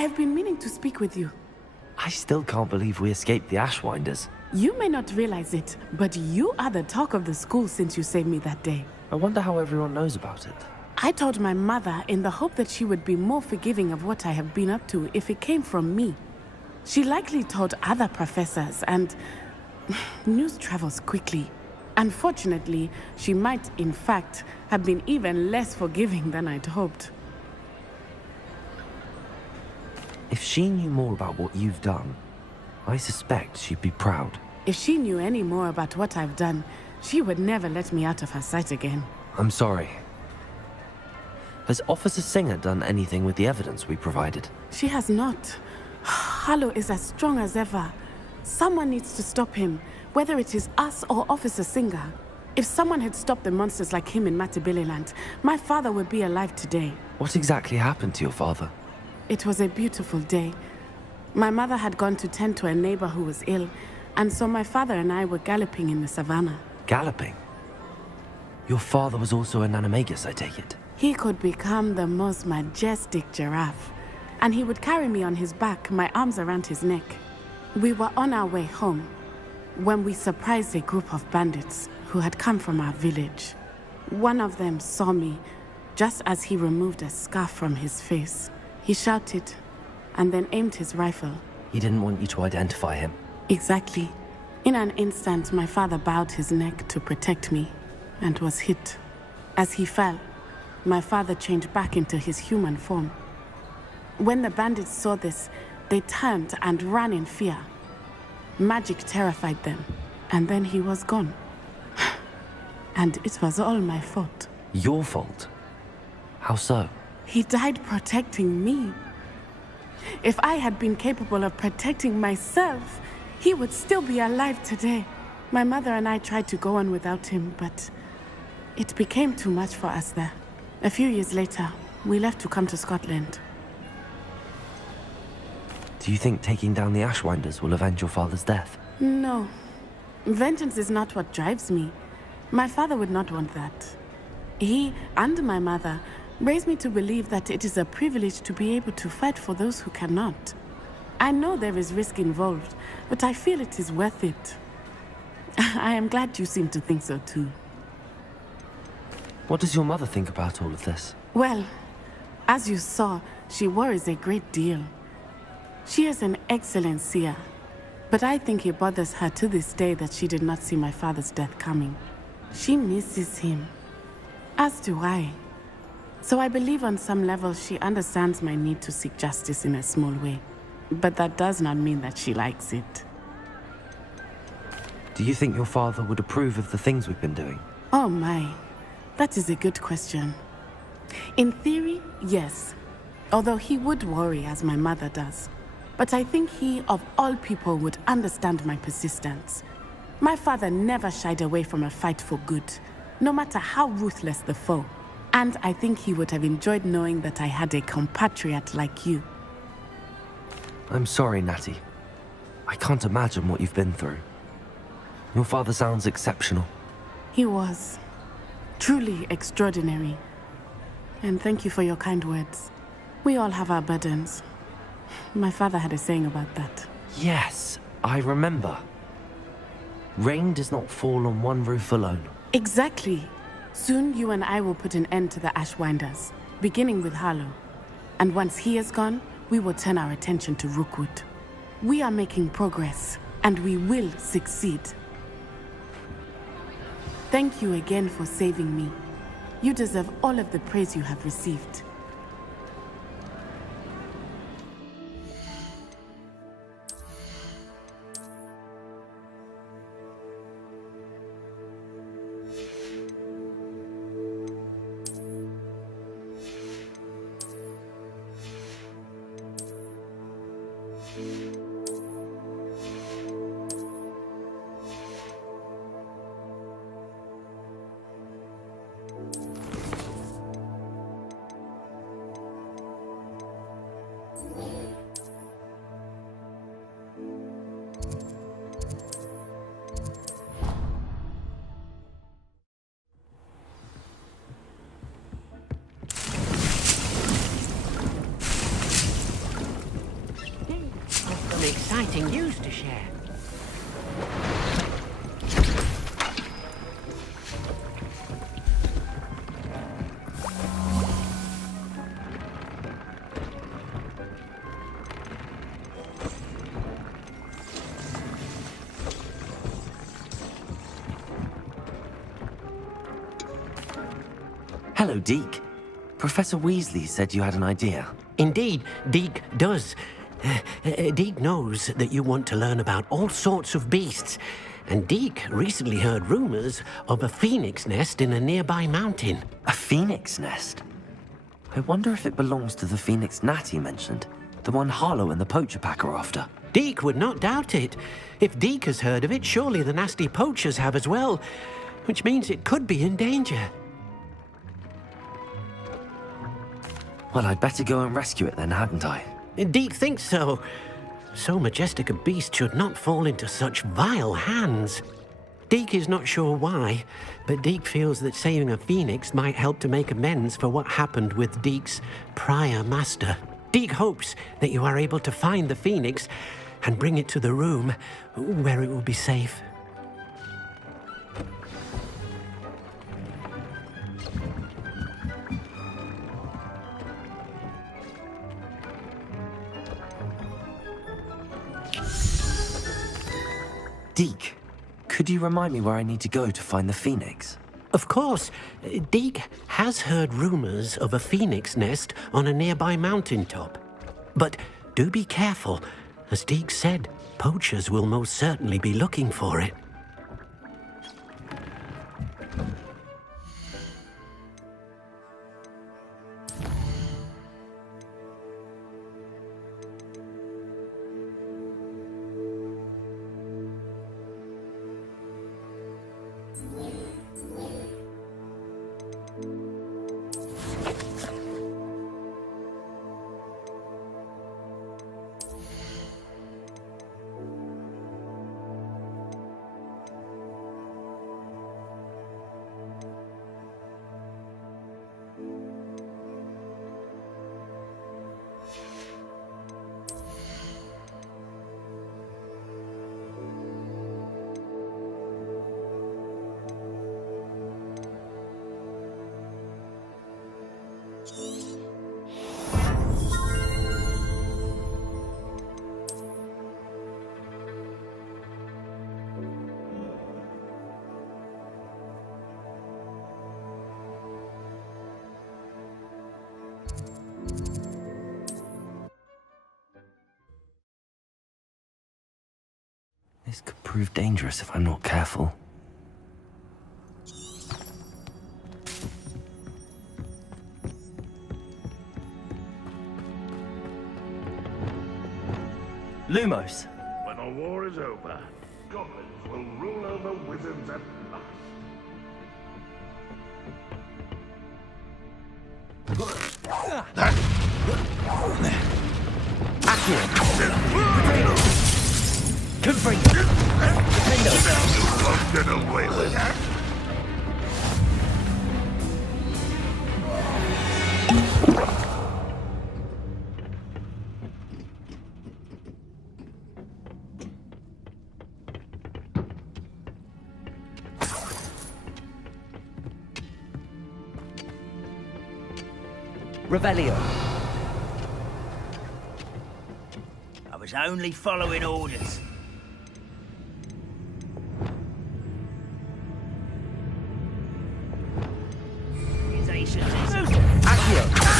I have been meaning to speak with you. I still can't believe we escaped the Ashwinders. You may not realize it, but you are the talk of the school since you saved me that day. I wonder how everyone knows about it. I told my mother in the hope that she would be more forgiving of what I have been up to if it came from me. She likely told other professors, and news travels quickly. Unfortunately, she might, in fact, have been even less forgiving than I'd hoped. If she knew more about what you've done, I suspect she'd be proud. If she knew any more about what I've done, she would never let me out of her sight again. I'm sorry. Has Officer Singer done anything with the evidence we provided? She has not. Harlow is as strong as ever. Someone needs to stop him, whether it is us or Officer Singer. If someone had stopped the monsters like him in Matabeleland, my father would be alive today. What exactly happened to your father? It was a beautiful day. My mother had gone to tend to a neighbor who was ill, and so my father and I were galloping in the savannah. Galloping? Your father was also an animagus, I take it? He could become the most majestic giraffe, and he would carry me on his back, my arms around his neck. We were on our way home when we surprised a group of bandits who had come from our village. One of them saw me just as he removed a scarf from his face. He shouted and then aimed his rifle. He didn't want you to identify him. Exactly. In an instant, my father bowed his neck to protect me and was hit. As he fell, my father changed back into his human form. When the bandits saw this, they turned and ran in fear. Magic terrified them, and then he was gone. And it was all my fault. Your fault? How so? He died protecting me. If I had been capable of protecting myself, he would still be alive today. My mother and I tried to go on without him, but it became too much for us there. A few years later, we left to come to Scotland. Do you think taking down the Ashwinders will avenge your father's death? No. Vengeance is not what drives me. My father would not want that. He and my mother raised me to believe that it is a privilege to be able to fight for those who cannot. I know there is risk involved, but I feel it is worth it. I am glad you seem to think so too. What does your mother think about all of this? Well, as you saw, she worries a great deal. She is an excellent seer, but I think it bothers her to this day that she did not see my father's death coming. She misses him, as do I. So I believe on some level she understands my need to seek justice in a small way. But that does not mean that she likes it. Do you think your father would approve of the things we've been doing? Oh my, that is a good question. In theory, yes. Although he would worry as my mother does. But I think he, of all people, would understand my persistence. My father never shied away from a fight for good, no matter how ruthless the foe. And I think he would have enjoyed knowing that I had a compatriot like you. I'm sorry, Natty. I can't imagine what you've been through. Your father sounds exceptional. He was. Truly extraordinary. And thank you for your kind words. We all have our burdens. My father had a saying about that. Yes, I remember. Rain does not fall on one roof alone. Exactly. Soon you and I will put an end to the Ashwinders, beginning with Harlow. And once he is gone, we will turn our attention to Rookwood. We are making progress, and we will succeed. Thank you again for saving me. You deserve all of the praise you have received. exciting news to share. Hello, Deke. Professor Weasley said you had an idea. Indeed, Deke does. Deke knows that you want to learn about all sorts of beasts, and Deke recently heard rumors of a phoenix nest in a nearby mountain. A phoenix nest? I wonder if it belongs to the phoenix Natty mentioned, the one Harlow and the poacher pack are after. Deke would not doubt it. If Deke has heard of it, surely the nasty poachers have as well, which means it could be in danger. Well, I'd better go and rescue it then, hadn't I? Deke thinks so. So majestic a beast should not fall into such vile hands. Deke is not sure why, but Deke feels that saving a phoenix might help to make amends for what happened with Deke's prior master. Deke hopes that you are able to find the phoenix and bring it to the room where it will be safe. Deke, could you remind me where I need to go to find the phoenix? Of course, Deke has heard rumors of a phoenix nest on a nearby mountaintop. But do be careful. As Deke said, poachers will most certainly be looking for it. This could prove dangerous if I'm not careful. Lumos! When the war is over, goblins will rule over wizards at Confront! won't get away with that. Revelio! I was only following orders. Accio!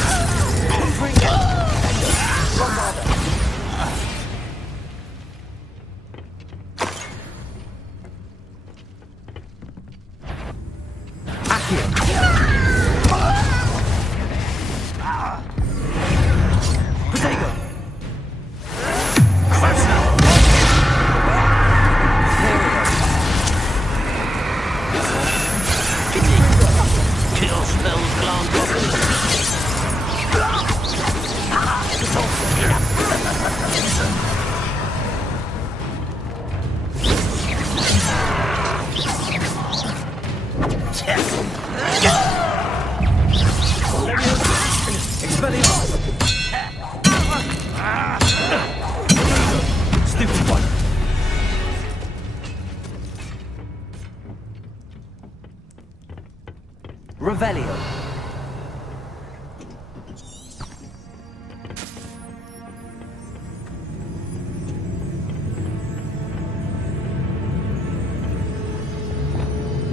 Stupid.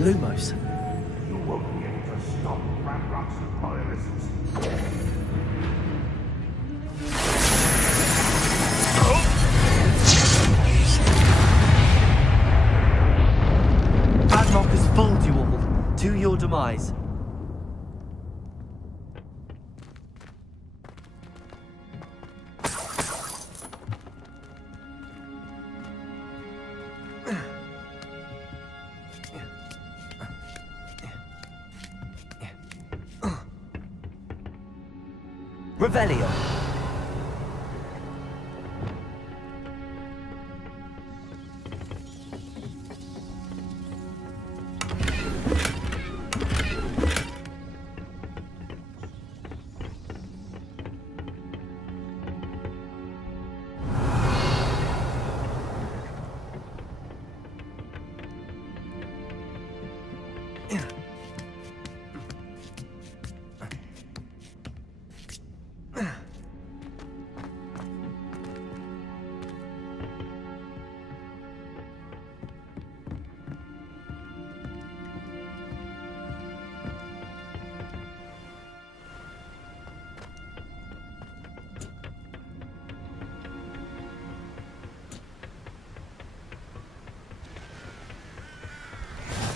Lumos. You won't be able to stop Ramrock's loyalists. Badrock has fooled you all, to your demise. Revelio.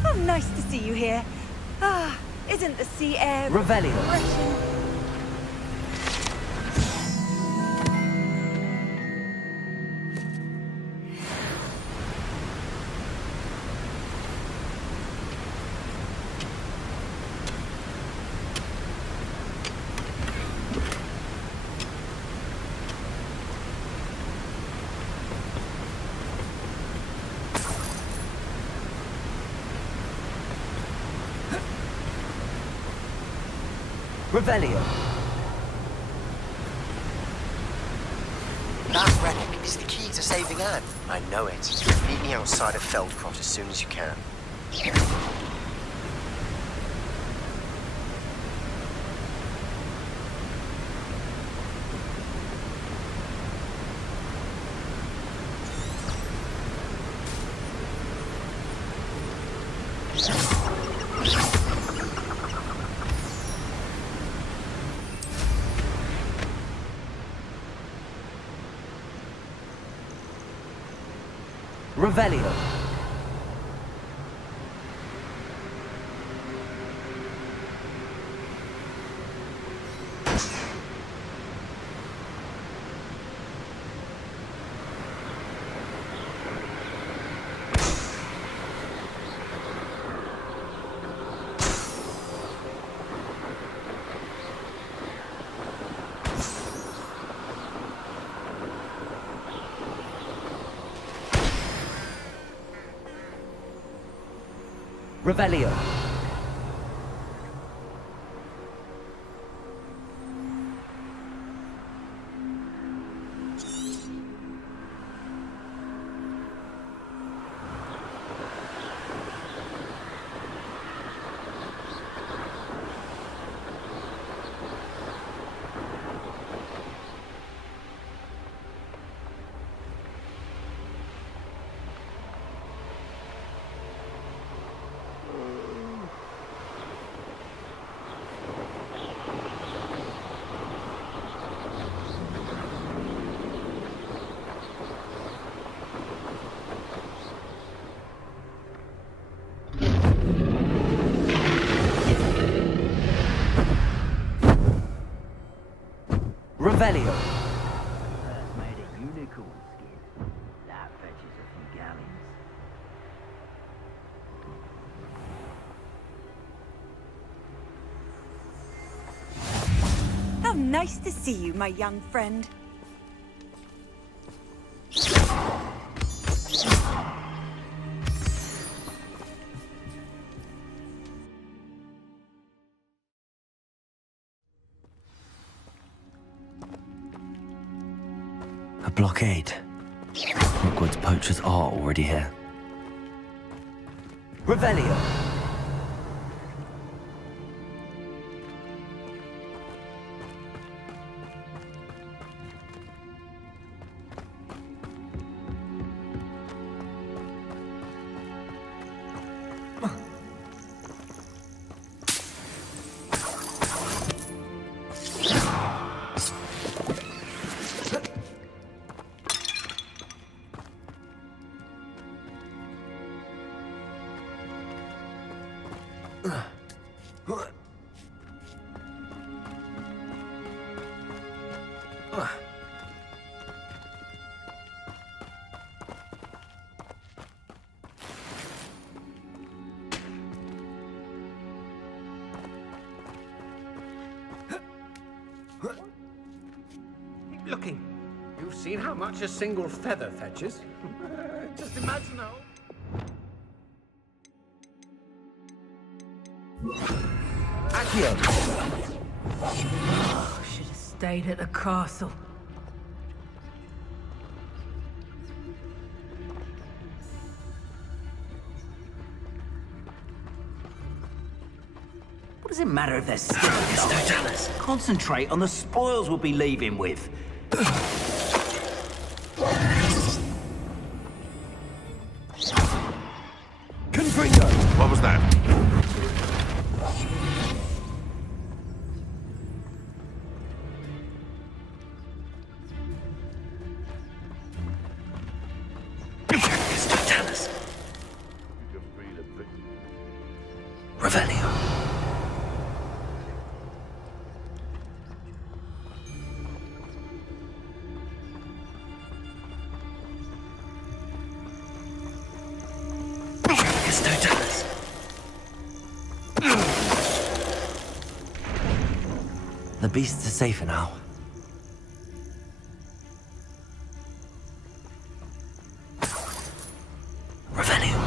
Oh, nice to see you here. Ah, isn't the sea air Revelio. refreshing? Revelio. That relic is the key to saving Anne. I know it. Meet me outside of Feldcrot as soon as you can. Revelio. Revelio. Revelio. That's made a unicorn skin. That fetches a few gallons. How nice to see you, my young friend. A blockade. Hogwarts poachers are already here. Revelio. Keep looking. You've seen how much a single feather fetches. Just imagine how... Accio! Should have stayed at the castle. What does it matter if they're still Concentrate on the spoils we'll be leaving with. Confringo! What was that? Revelio. The beasts are safer now. Revelio.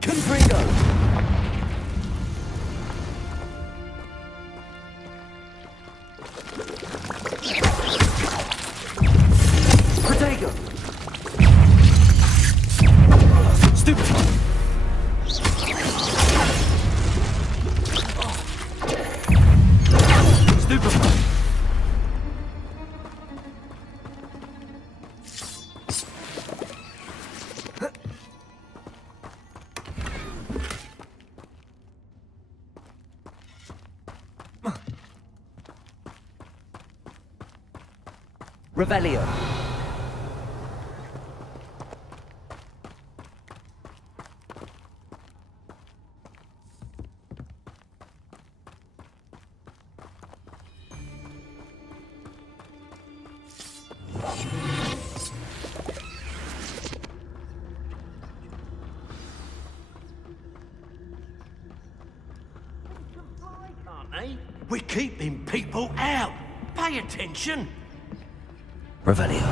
Confringo. Protego. Stupefy. Stupefy. Revelio. We're keeping people out. Pay attention. Revelio.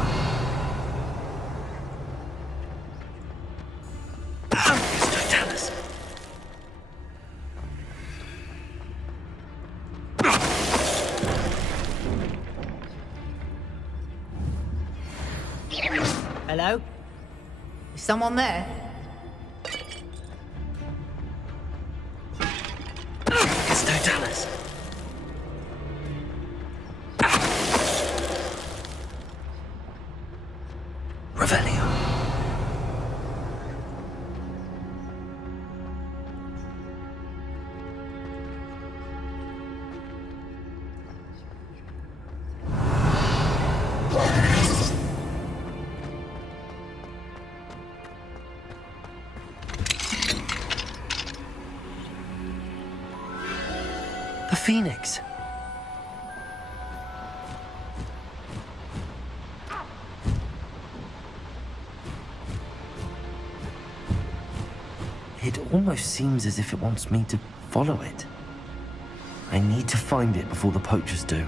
Hello? Is someone there? Stotalis. Revelio. The Phoenix. It almost seems as if it wants me to follow it. I need to find it before the poachers do.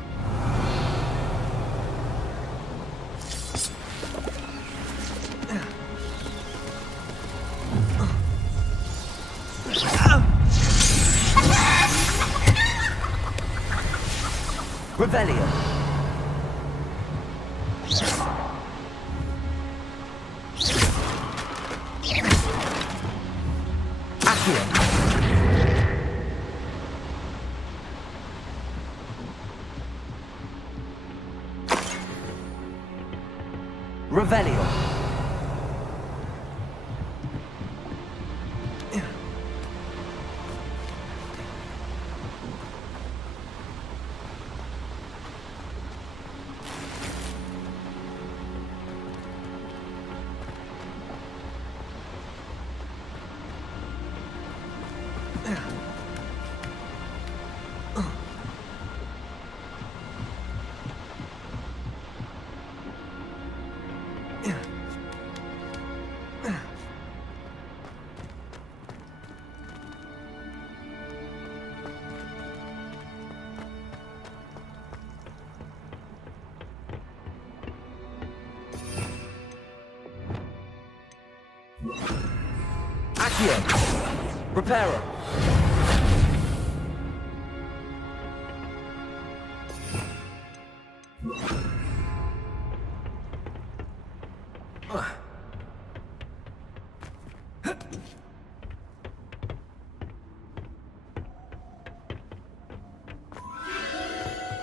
Revelio. Accio. Revelio. Accio! Reparo!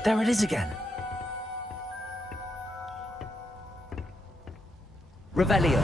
There it is again. Revelio.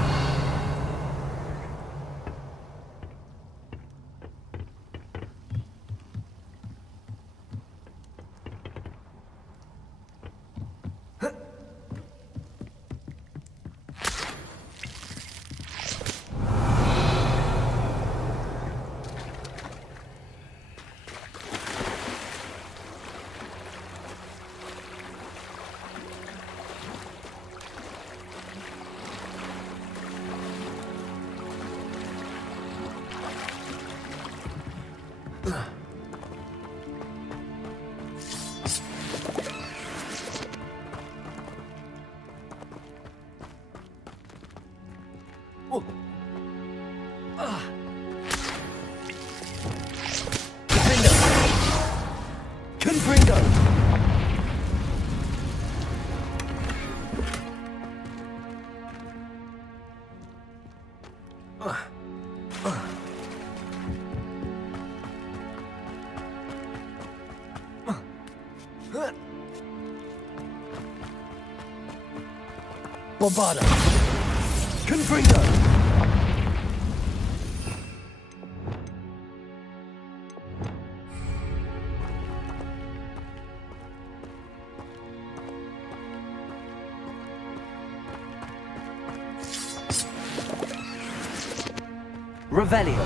Bombarda. Confringo. Revelio.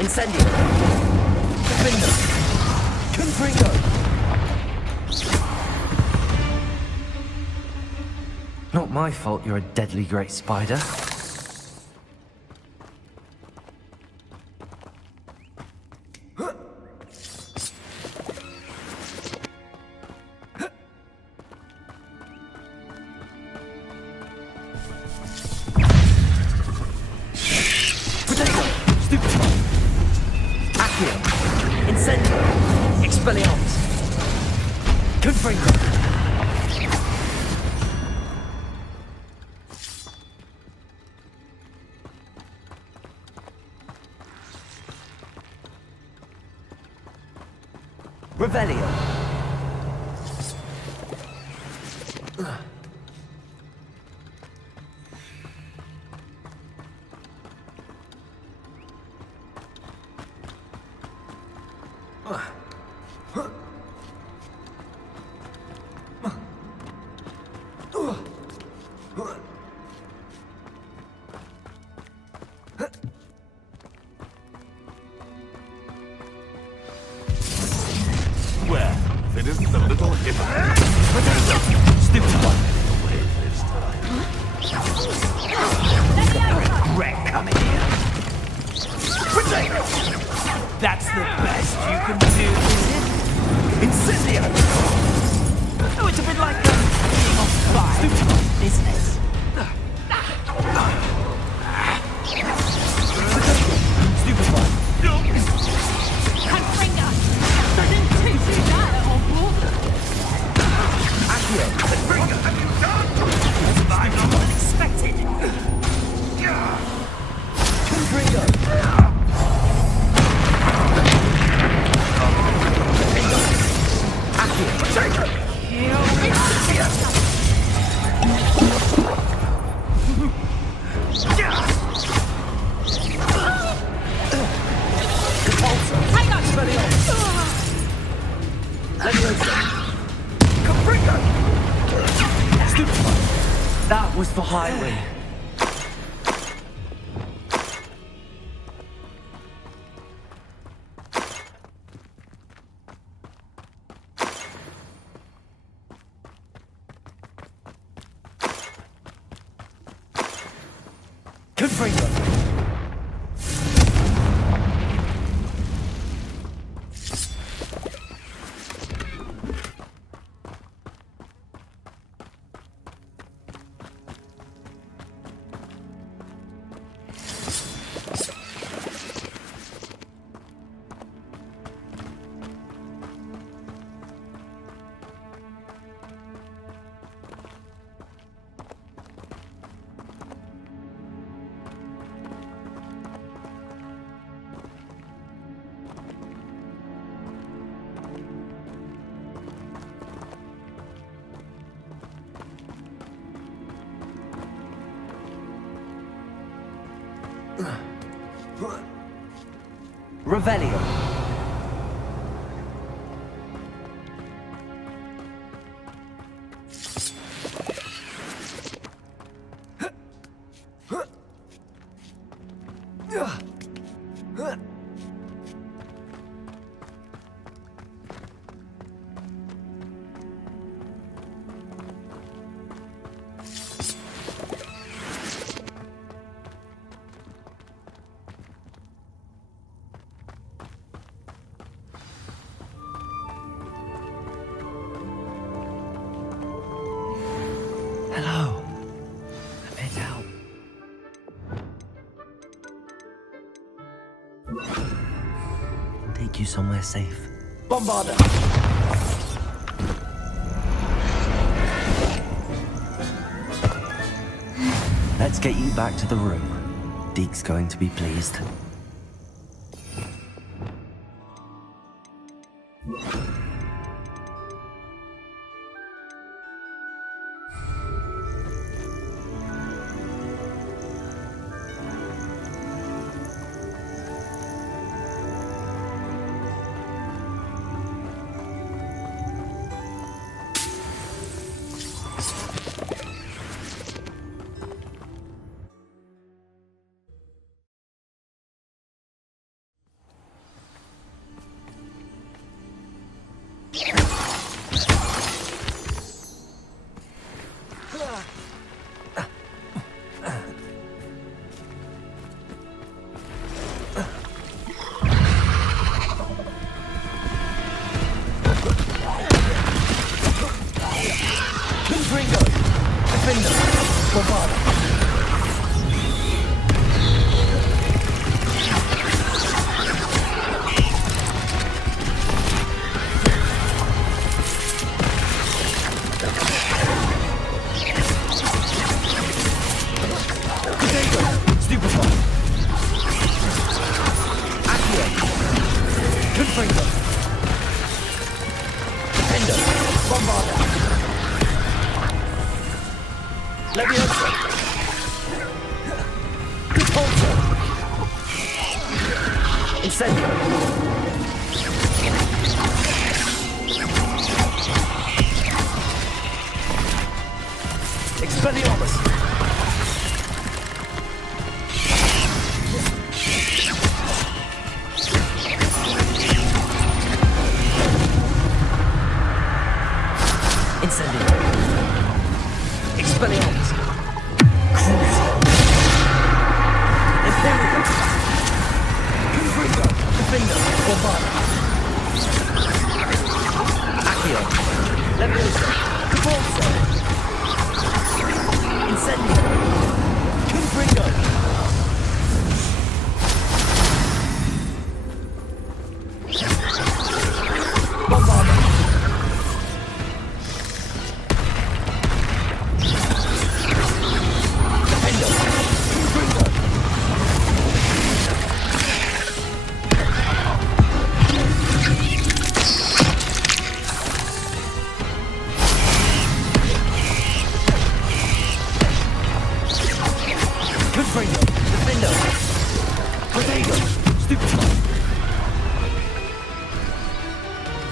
Incendio! Defender! Confringo! Not my fault you're a deadly great spider. Revelio. It isn't the little hypocrite. Stupid one. Wait this time. Regret coming here. That's the best you can do, is it? Incendio! Oh, it's a bit like being on fire, isn't it? Stupid one. Confringo! I didn't teach you that at Hogwarts. Accio. Confringo, have you done? I'm not unexpected. Confringo. Leviosa! Caprico! Stupefy! That was for highway. Confringo! Revelio. Hello. I'm head out. I'll take you somewhere safe. Bombarder. Let's get you back to the room. Deke's going to be pleased.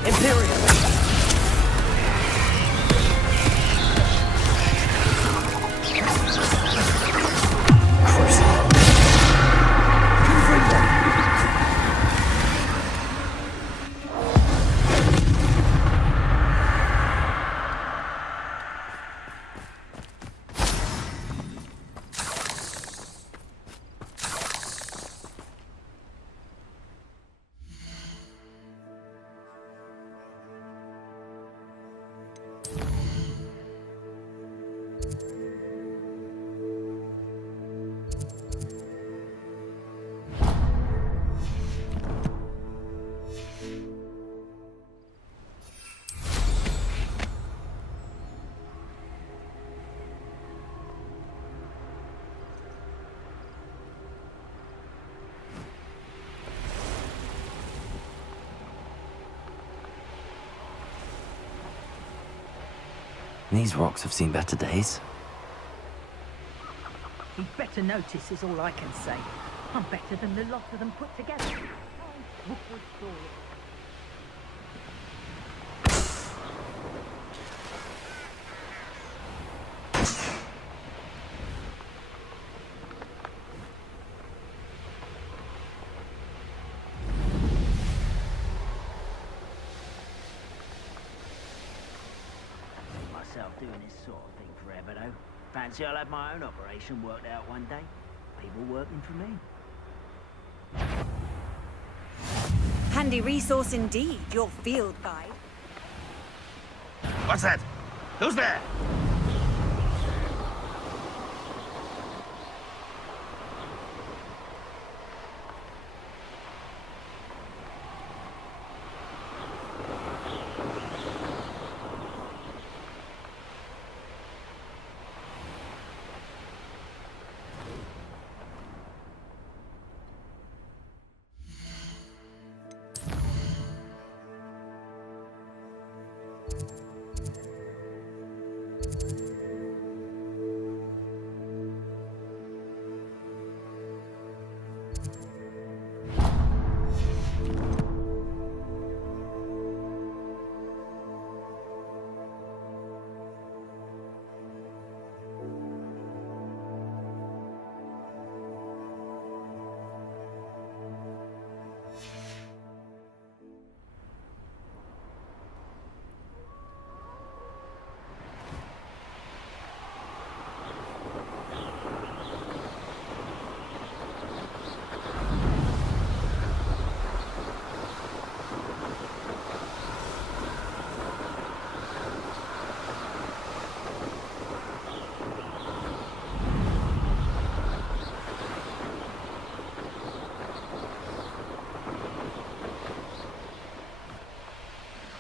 Imperial. These rocks have seen better days. He'd better notice is all I can say. I'm better than the lot of them put together. Myself doing this sort of thing forever, though. Fancy I'll have my own operation worked out one day. People working for me. Handy resource indeed, your field guide. What's that? Who's there?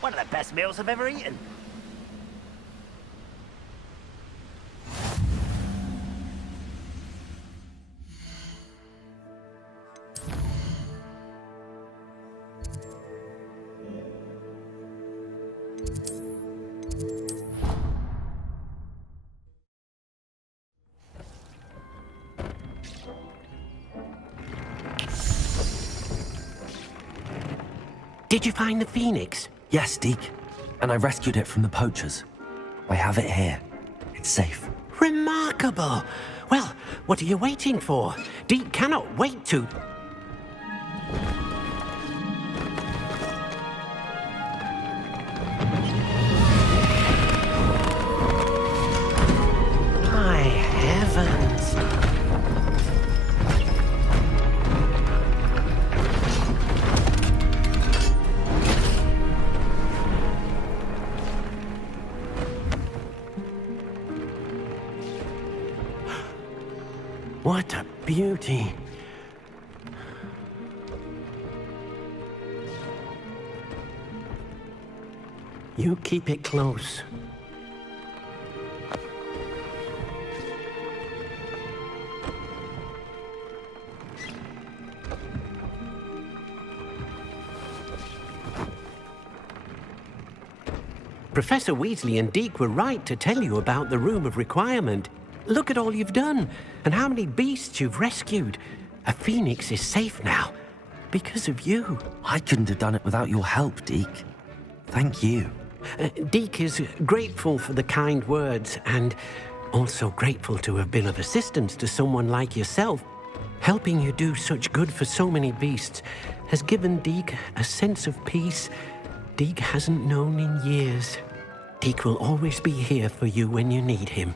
One of the best meals I've ever eaten. Did you find the phoenix? Yes, Deke. And I rescued it from the poachers. I have it here. It's safe. Remarkable! Well, what are you waiting for? Deke cannot wait to... My heavens! What a beauty. You keep it close. Professor Weasley and Deke were right to tell you about the Room of Requirement. Look at all you've done, and how many beasts you've rescued. A phoenix is safe now, because of you. I couldn't have done it without your help, Deke. Thank you. Deke is grateful for the kind words, and also grateful to have been of assistance to someone like yourself. Helping you do such good for so many beasts has given Deke a sense of peace Deke hasn't known in years. Deke will always be here for you when you need him.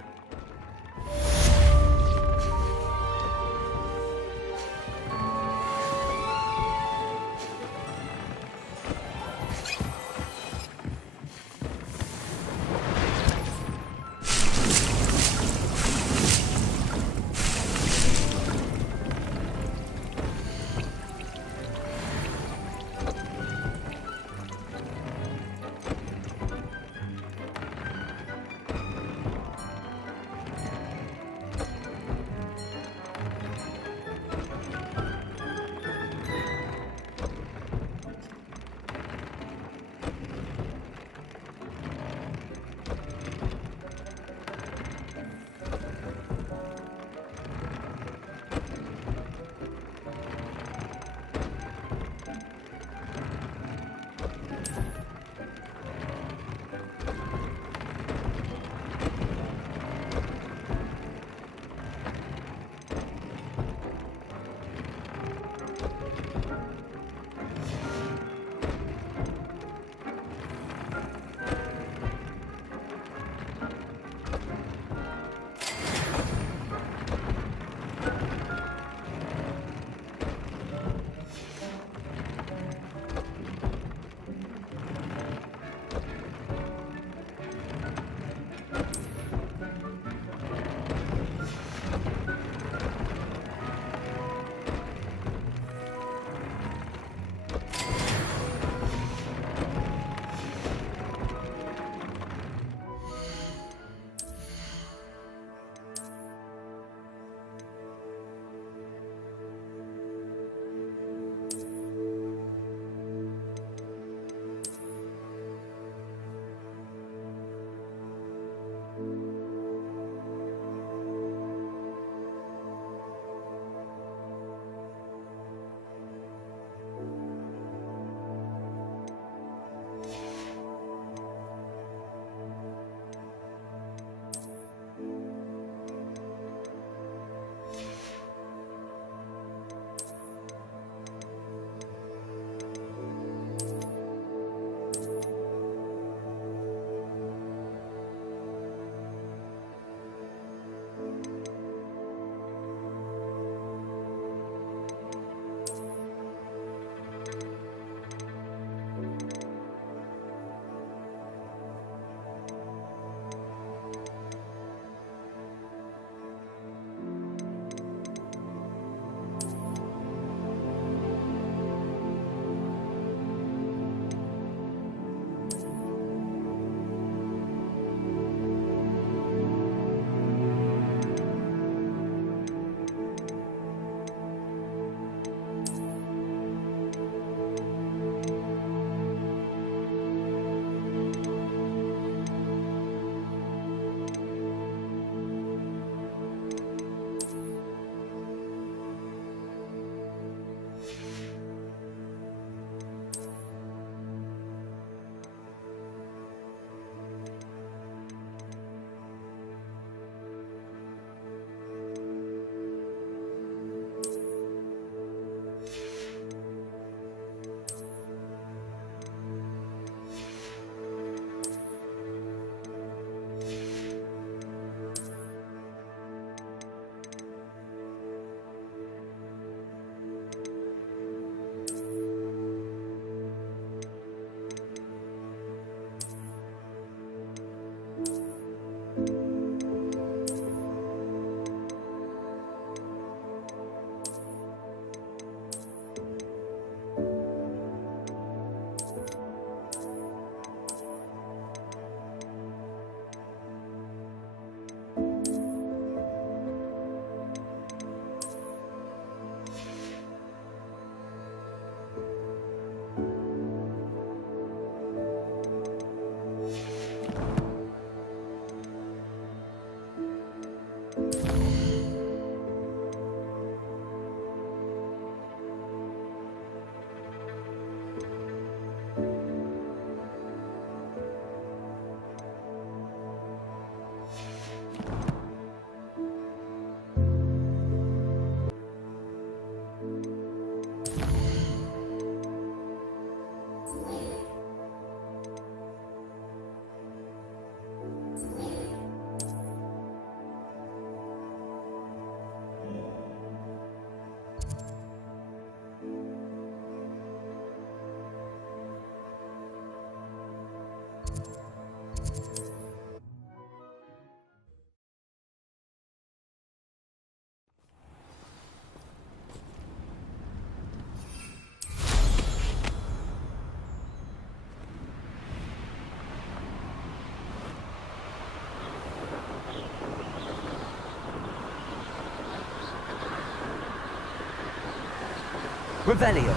Revelio.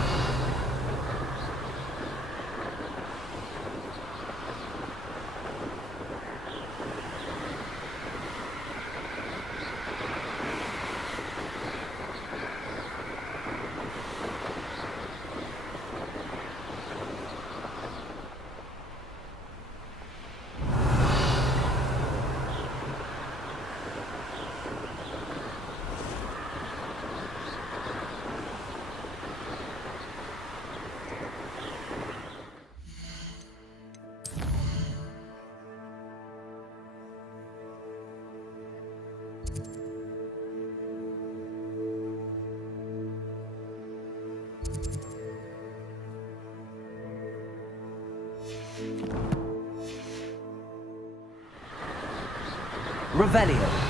Revelio.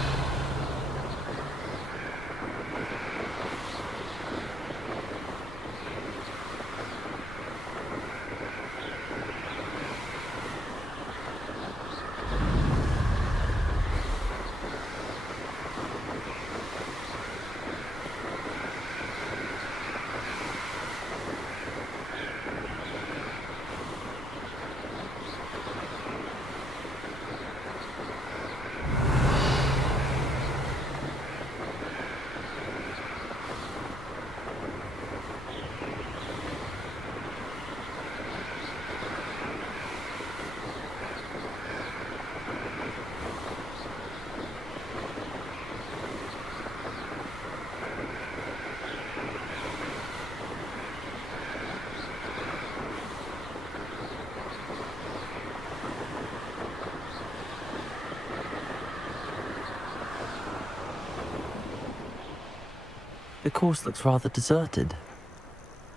The course looks rather deserted.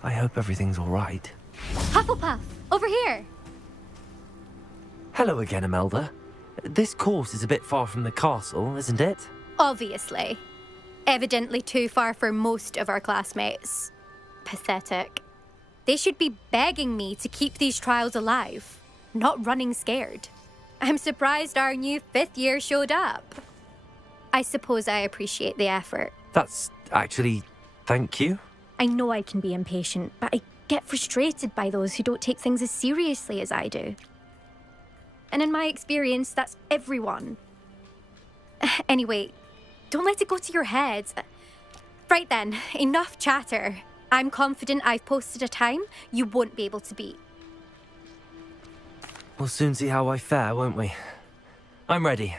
I hope everything's all right. Hufflepuff, over here. Hello again, Imelda. This course is a bit far from the castle, isn't it? Obviously. Evidently too far for most of our classmates. Pathetic. They should be begging me to keep these trials alive, not running scared. I'm surprised our new 5th year showed up. I suppose I appreciate the effort. That's actually... thank you. I know I can be impatient, but I get frustrated by those who don't take things as seriously as I do. And in my experience, that's everyone. Anyway, don't let it go to your head. Right then, enough chatter. I'm confident I've posted a time you won't be able to beat. We'll soon see how I fare, won't we? I'm ready.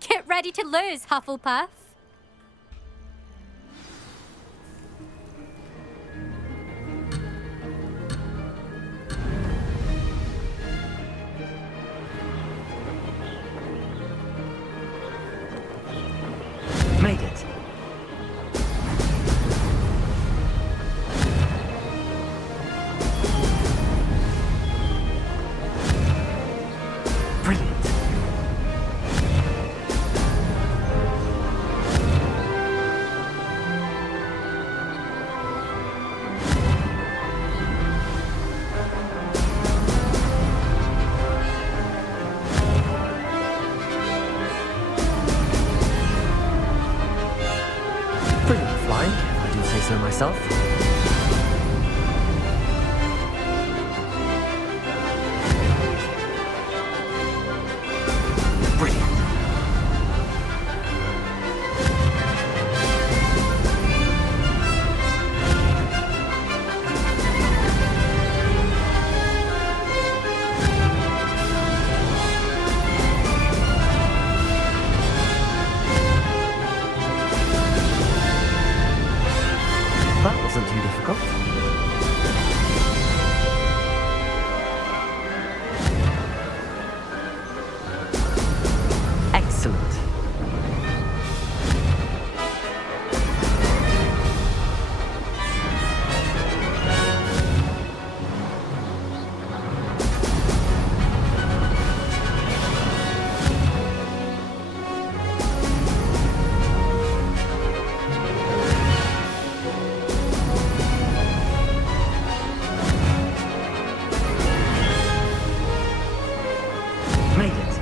Get ready to lose, Hufflepuff. Made it. Brilliant. Brilliant flying, if I do say so myself. Brilliant. That wasn't too difficult. Excellent. Made it.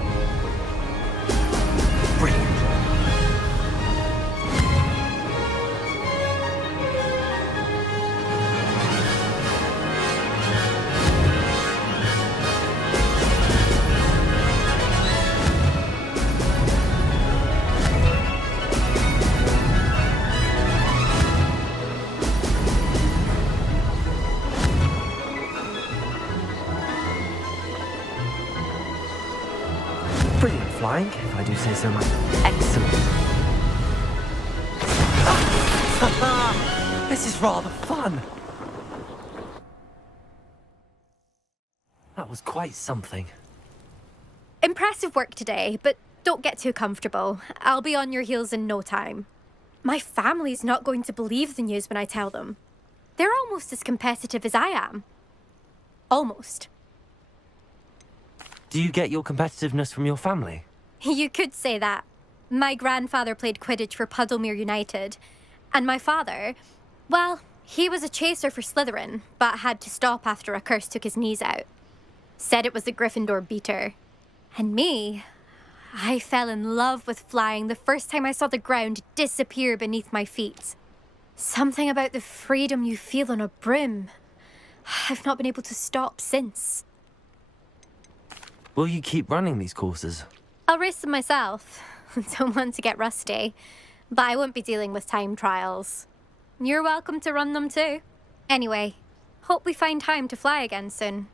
Brilliant flying, if I do say so myself. Excellent. This is rather fun. That was quite something. Impressive work today, but don't get too comfortable. I'll be on your heels in no time. My family's not going to believe the news when I tell them. They're almost as competitive as I am. Almost. Do you get your competitiveness from your family? You could say that. My grandfather played Quidditch for Puddlemere United. And my father, well, he was a chaser for Slytherin, but had to stop after a curse took his knees out. Said it was the Gryffindor beater. And me, I fell in love with flying the first time I saw the ground disappear beneath my feet. Something about the freedom you feel on a broom. I've not been able to stop since. Will you keep running these courses? I'll race them myself. Don't want to get rusty. But I won't be dealing with time trials. You're welcome to run them too. Anyway, hope we find time to fly again soon.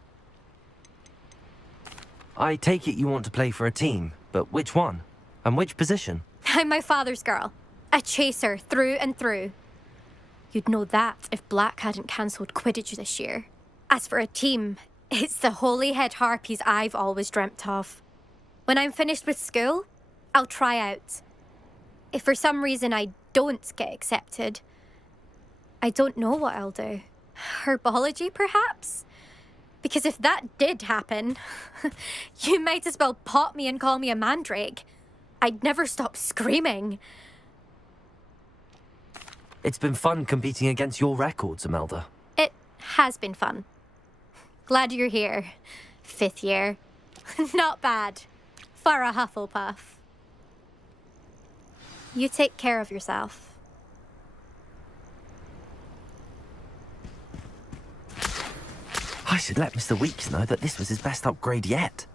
I take it you want to play for a team, but which one? And which position? I'm my father's girl. A chaser through and through. You'd know that if Black hadn't cancelled Quidditch this year. As for a team, it's the Holyhead Harpies I've always dreamt of. When I'm finished with school, I'll try out. If for some reason I don't get accepted, I don't know what I'll do. Herbology, perhaps? Because if that did happen, you might as well pot me and call me a mandrake. I'd never stop screaming. It's been fun competing against your records, Imelda. It has been fun. Glad you're here. 5th year. Not bad. For a Hufflepuff. You take care of yourself. I should let Mr. Weeks know that this was his best upgrade yet.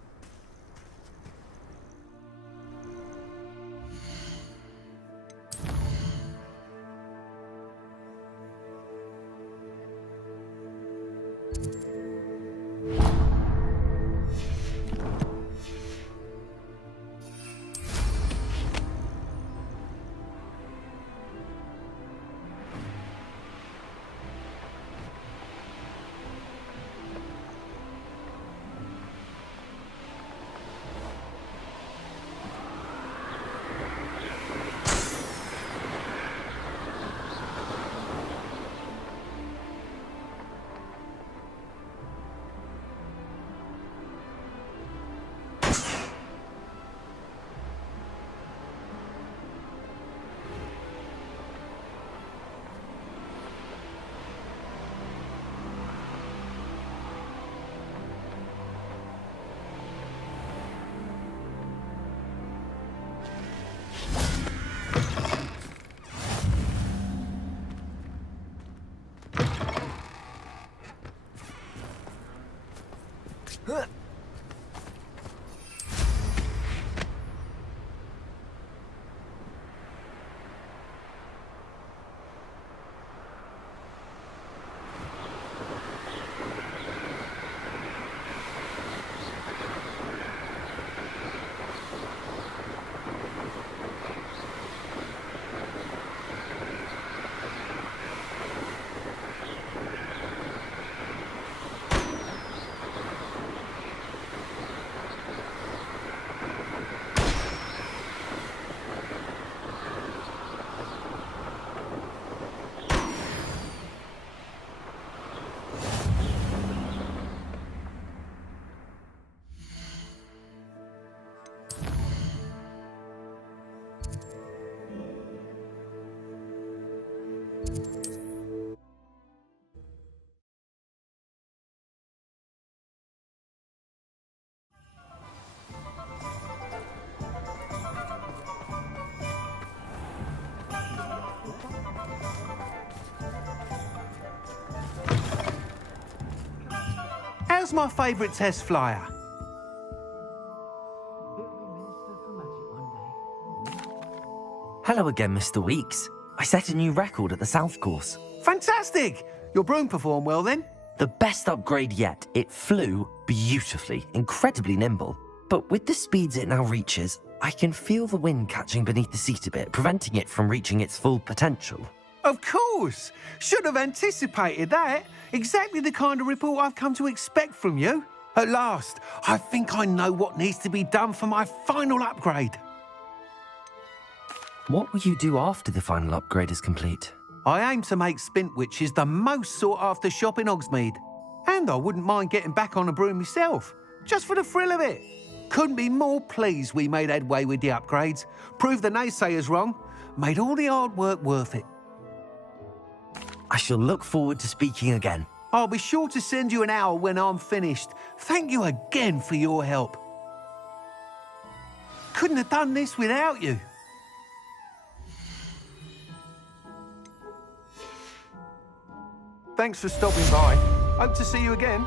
How's my favourite test flyer? Hello again, Mr. Weeks. I set a new record at the South Course. Fantastic! Your broom performed well then? The best upgrade yet. It flew beautifully, incredibly nimble. But with the speeds it now reaches, I can feel the wind catching beneath the seat a bit, preventing it from reaching its full potential. Of course! Should have anticipated that. Exactly the kind of report I've come to expect from you. At last, I think I know what needs to be done for my final upgrade. What will you do after the final upgrade is complete? I aim to make Spintwitches the most sought-after shop in Hogsmeade. And I wouldn't mind getting back on a broom myself, just for the thrill of it. Couldn't be more pleased we made headway with the upgrades, proved the naysayers wrong, made all the hard work worth it. I shall look forward to speaking again. I'll be sure to send you an hour when I'm finished. Thank you again for your help. Couldn't have done this without you. Thanks for stopping by. Hope to see you again.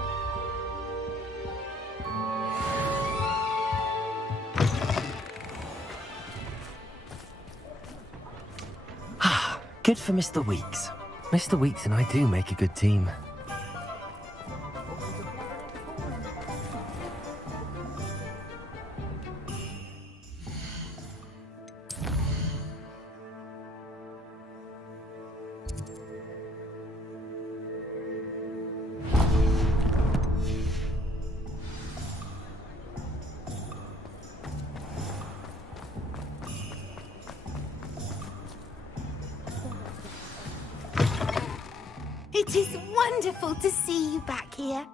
Good for Mr. Weeks. Mr. Weeks and I do make a good team. It is wonderful to see you back here.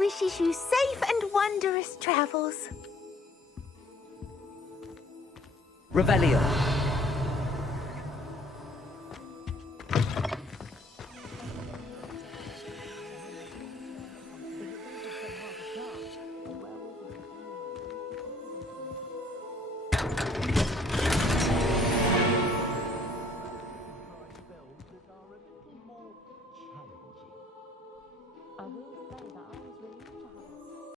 Wishes you safe and wondrous travels. Revelio. I will